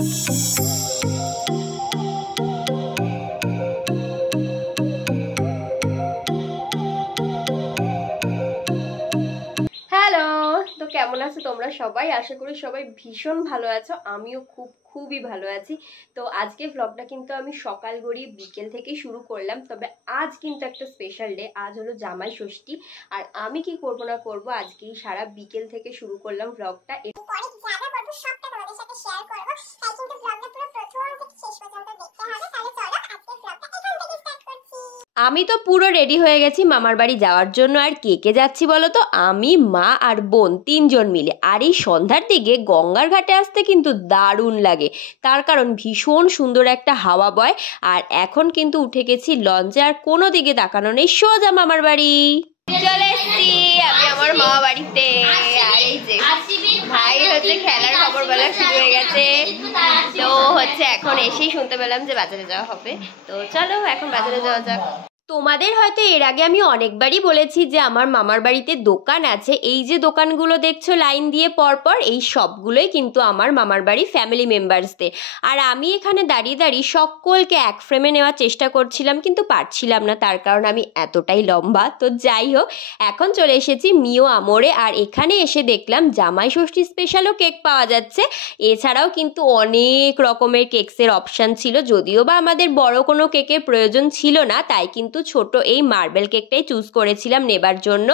Hello, তো কেমন আছো তোমরা সবাই? আশা করি সবাই ভীষণ ভালো আছো। আমিও খুবই ভালো আছি। তো আজকে ব্লগটা কিন্তু আমি সকাল গড়িয়ে বিকেল থেকে শুরু করলাম, তবে আজ কিন্তু একটা স্পেশাল ডে। আজ হলো জামাই ষষ্ঠী। আর আমি কি করব না করব, আজকেই সারা বিকেল থেকে শুরু করলাম ব্লগটা। আমি তো পুরো রেডি হয়ে গেছি মামার বাড়ি যাওয়ার জন্য। আর কে কে যাচ্ছি বলো তো? আমি, মা আর বোন, তিনজন মিলে। আর এই সন্ধ্যার দিকে গঙ্গার ঘাটে আসতে কিন্তু দারুণ লাগে, তার কারণ ভীষণ সুন্দর একটা হাওয়া বয়। আর এখন কিন্তু উঠে গেছি লঞ্চে, আর কোনো দিকে তাকানো নেই, সোজা মামার বাড়ি চলে এসেছি আমি আমার মামা বাড়িতে। আর এই যে ভাই হচ্ছে খেলার খবর বলা শুরু হয়ে গেছে। তো হচ্ছে এখন এসেই শুনতে পেলাম যে বাজারে যাওয়া হবে। তো চলো এখন বাজারে যাওয়া যাক। তোমাদের হয়তো এর আগে আমি অনেকবারই বলেছি যে আমার মামার বাড়িতে দোকান আছে। এই যে দোকানগুলো দেখছো লাইন দিয়ে পরপর, এই সবগুলোই কিন্তু আমার মামার বাড়ি ফ্যামিলি মেম্বার্সদের। আর আমি এখানে দাঁড়িয়ে দাঁড়িয়ে সকলকে এক ফ্রেমে নেওয়ার চেষ্টা করছিলাম, কিন্তু পারছিলাম না, তার কারণ আমি এতটাই লম্বা। তো যাই হোক, এখন চলে এসেছি মিও আমোরে। আর এখানে এসে দেখলাম জামাই ষষ্ঠী স্পেশালও কেক পাওয়া যাচ্ছে। এছাড়াও কিন্তু অনেক রকমের কেকসের অপশান ছিল, যদিও বা আমাদের বড় কোনো কেকের প্রয়োজন ছিল না, তাই কিন্তু ছোট এই মার্বেল কেকটাই চুজ করেছিলাম নেবার জন্য।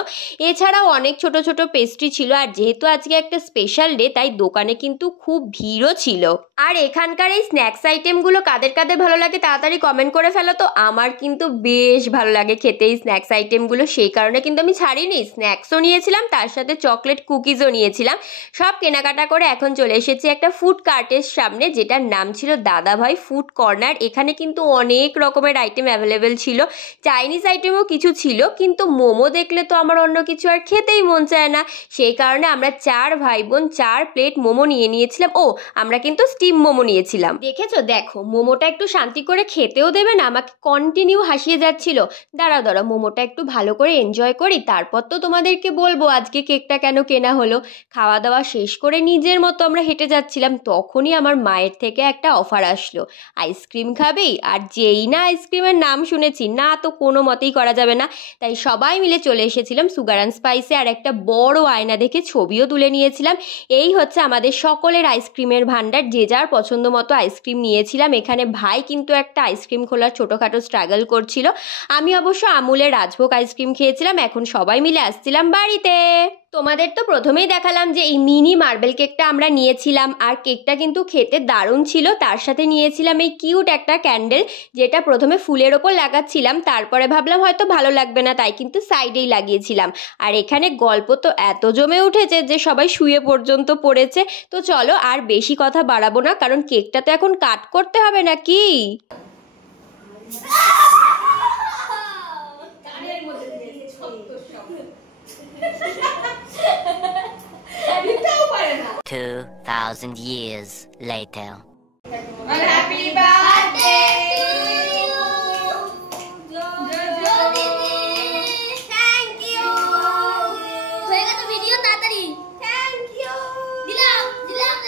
এছাড়াও অনেক ছোট ছোট পেস্ট্রি ছিল। আর যেহেতু আজকে একটা স্পেশাল ডে, তাই দোকানে কিন্তু খুব ভিড়ও ছিল। আর এখানকার এই স্ন্যাক্স আইটেমগুলো কাদের কাদের ভালো লাগে তাড়াতাড়ি কমেন্ট করে ফেলো তো। আমার কিন্তু বেশ ভালো লাগে খেতে এই স্ন্যাক্স আইটেমগুলো, সেই কারণে কিন্তু আমি ছাড়িনি। স্ন্যাক্সও নিয়েছিলাম, তার সাথে চকলেট কুকিজও নিয়েছিলাম। সব কেনাকাটা করে এখন চলে এসেছি একটা ফুড কার্টের সামনে, যেটার নাম ছিল দাদাভাই ফুড কর্নার। এখানে কিন্তু অনেক রকমের আইটেম অ্যাভেলেবেল ছিল, চাইনিজ আইটেমও কিছু ছিল, কিন্তু মোমো দেখলে তো আমার অন্য কিছু আর খেতেই মন চায় না। সেই কারণে আমরা 4 ভাই বোন 4 প্লেট মোমো নিয়েছিলাম। ও, আমরা কিন্তু স্টিম মোমো নিয়েছিলাম। দেখেছো, দেখো মোমোটা একটু শান্তি করে খেতেও দেবে না, আমাকে কন্টিনিউ হাসিয়ে যাচ্ছিল। দাঁড়াও মোমোটা একটু ভালো করে এনজয় করি, তারপর তো তোমাদেরকে বলবো আজকে কেকটা কেন কেনা হলো। খাওয়া দাওয়া শেষ করে নিজের মতো আমরা হেঁটে যাচ্ছিলাম, তখনই আমার মায়ের থেকে একটা অফার আসলো, আইসক্রিম খাবেই। আর যেই না আইসক্রিমের নাম শুনেছি, না তো কোনো মতেই করা যাবে না, তাই সবাই মিলে চলে এসেছিলাম সুগার অ্যান্ড স্পাইসে। আর একটা বড় আয়না দেখে ছবিও তুলে নিয়েছিলাম। এই হচ্ছে আমাদের সকলের আইসক্রিমের ভান্ডার, যে যার পছন্দ মতো আইসক্রিম নিয়েছিলাম। এখানে ভাই কিন্তু একটা আইসক্রিম খোলার ছোটোখাটো স্ট্রাগল করছিল। আমি অবশ্য আমুলের রাজভোগ আইসক্রিম খেয়েছিলাম। এখন সবাই মিলে আসছিলাম বাড়িতে। তোমাদের তো প্রথমেই দেখালাম যে এই মিনি মার্বেল কেকটা আমরা নিয়েছিলাম, আর কেকটা কিন্তু খেতে দারুণ ছিল। তার সাথে নিয়েছিলাম এই কিউট একটা ক্যান্ডেল, যেটা প্রথমে ফুলের ওপর লাগাচ্ছিলাম, তারপরে ভাবলাম হয়তো ভালো লাগবে না, তাই কিন্তু সাইডেই লাগিয়েছিলাম। আর এখানে গল্প তো এত জমে উঠেছে যে সবাই শুয়ে পর্যন্ত পড়েছে। তো চলো আর বেশি কথা বাড়াবো না, কারণ কেকটা তো এখন কাট করতে হবে নাকি। 2000 years later. Happy birthday to you. Thank you. হয়ে গেল ভিডিও তাড়াতাড়ি। Thank you. দিলাম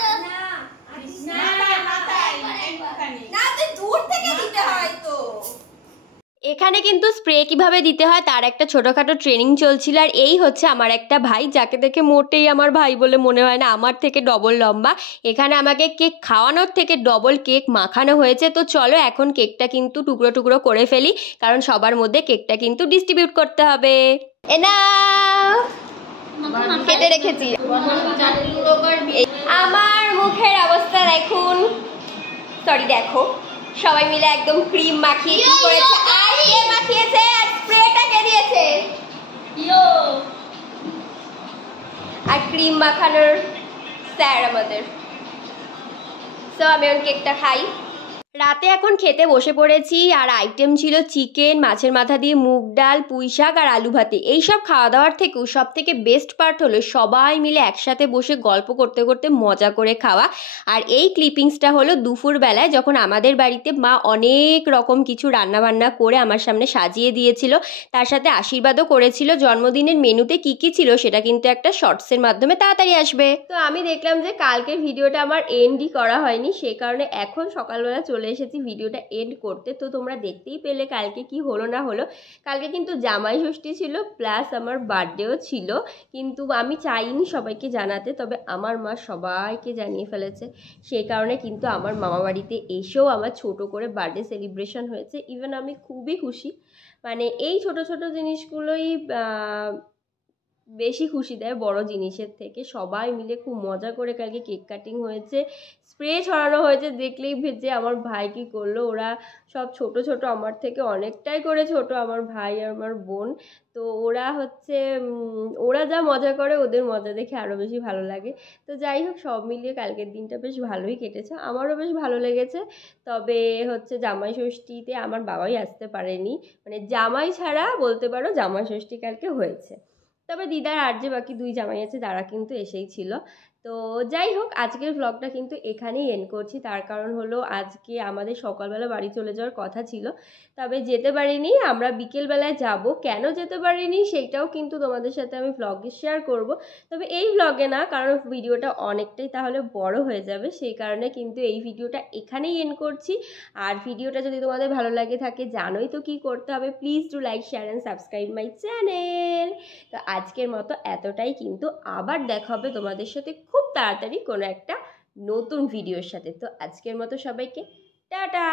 না না তুই দূর থেকে দিতে হয় তো। এখানে কিন্তু স্প্রে কিভাবে দিতে হয় তার একটা ছোটোখাটো ট্রেনিং চলছিল। আর এই হচ্ছে আমার একটা ভাই, যাকে দেখে মোটেই আমার ভাই বলে মনে হয় না, আমার থেকে ডবল লম্বা। এখানে আমাকে কেক খাওয়ানোর থেকে ডবল কেক মাখানো হয়েছে। তো চলো এখন কেকটা কিন্তু টুকরো টুকরো করে ফেলি, কারণ সবার মধ্যে কেকটা কিন্তু ডিস্ট্রিবিউট করতে হবে। এনা কেটে রেখেছি। আমার মুখের অবস্থা দেখুন, সরি দেখো, সবাই মিলে একদম ক্রিম মাখিয়ে কি করেছে, আর কে মাখিয়েছে, আর স্প্রেটা কে দিয়েছে, আর ক্রিম মাখানোর স্যার আমাদের। সো আমি ওর কেকটা খাই। রাতে এখন খেতে বসে পড়েছি আর আইটেম ছিল চিকেন, মাছের মাথা দিয়ে মুগ ডাল, পুঁই শাক আর আলু ভাতে। এইসব খাওয়া দাওয়ার থেকেও সব থেকে বেস্ট পার্ট হলো সবাই মিলে একসাথে বসে গল্প করতে করতে মজা করে খাওয়া। আর এই ক্লিপিংসটা হলো দুপুরবেলায় যখন আমাদের বাড়িতে মা অনেক রকম কিছু রান্নাবান্না করে আমার সামনে সাজিয়ে দিয়েছিল, তার সাথে আশীর্বাদও করেছিল। জন্মদিনের মেনুতে কি কি ছিল সেটা কিন্তু একটা শর্টসের মাধ্যমে তাড়াতাড়ি আসবে। তো আমি দেখলাম যে কালকের ভিডিওটা আমার এন্ডই করা হয়নি, সেই কারণে এখন সকালবেলা চলে এসেছি ভিডিওটা এন্ড করতে। তো তোমরা দেখতেই পেলে কালকে কি হলো না হলো। কালকে কিন্তু জামাই ষষ্ঠী ছিল প্লাস আমার বার্থডেও ছিল, কিন্তু আমি চাইনি সবাইকে জানাতে, তবে আমার মা সবাইকে জানিয়ে ফেলেছে। সেই কারণে কিন্তু আমার মামা বাড়িতে এসেও আমার ছোট করে বার্থডে সেলিব্রেশন হয়েছে। ইভেন আমি খুবই খুশি, মানে এই ছোট ছোট জিনিসগুলোই বেশি খুশি দেয় বড় জিনিসের থেকে। সবাই মিলে খুব মজা করে কালকে কেক কাটিং হয়েছে, স্প্রে ছড়ানো হয়েছে। দেখলেই ভেজে আমার ভাই কী করলো, ওরা সব ছোট ছোট, আমার থেকে অনেকটাই করে ছোট আমার ভাই আর আমার বোন। তো ওরা ওরা যা মজা করে ওদের মজা দেখে আরও বেশি ভালো লাগে। তো যাই হোক, সব মিলিয়ে কালকের দিনটা বেশ ভালোই কেটেছে, আমারও বেশ ভালো লেগেছে। তবে জামাই ষষ্ঠীতে আমার বাবাই আসতে পারেনি, মানে জামাই ছাড়া বলতে পারো জামাই ষষ্ঠী কালকে হয়েছে। তবে দিদার আর যে বাকি 2 জামাই আছে তারা কিন্তু এসেই ছিল। তো যাই হোক, আজকের ভ্লগটা কিন্তু এখানেই এন্ড করছি। তার কারণ হলো আজকে আমাদের সকালবেলা বাড়ি চলে যাওয়ার কথা ছিল, তবে যেতে পারিনি। আমরা বিকেলবেলায় যাব, কেন যেতে পারিনি সেইটাও কিন্তু তোমাদের সাথে আমি ভ্লগে শেয়ার করব। তবে এই ভ্লগে না, কারণ ভিডিওটা অনেকটাই তাহলে বড় হয়ে যাবে, সেই কারণে কিন্তু এই ভিডিওটা এখানেই এন্ড করছি। আর ভিডিওটা যদি তোমাদের ভালো লাগে থাকে, জানোই তো কী করতে হবে, please do like, share and subscribe my channel. তো আজকের মতো এতটাই, কিন্তু আবার দেখা হবে তোমাদের সাথে খুব তাড়াতাড়ি কোনো একটা নতুন ভিডিওর সাথে। তো আজকের মতো সবাইকে টাটা।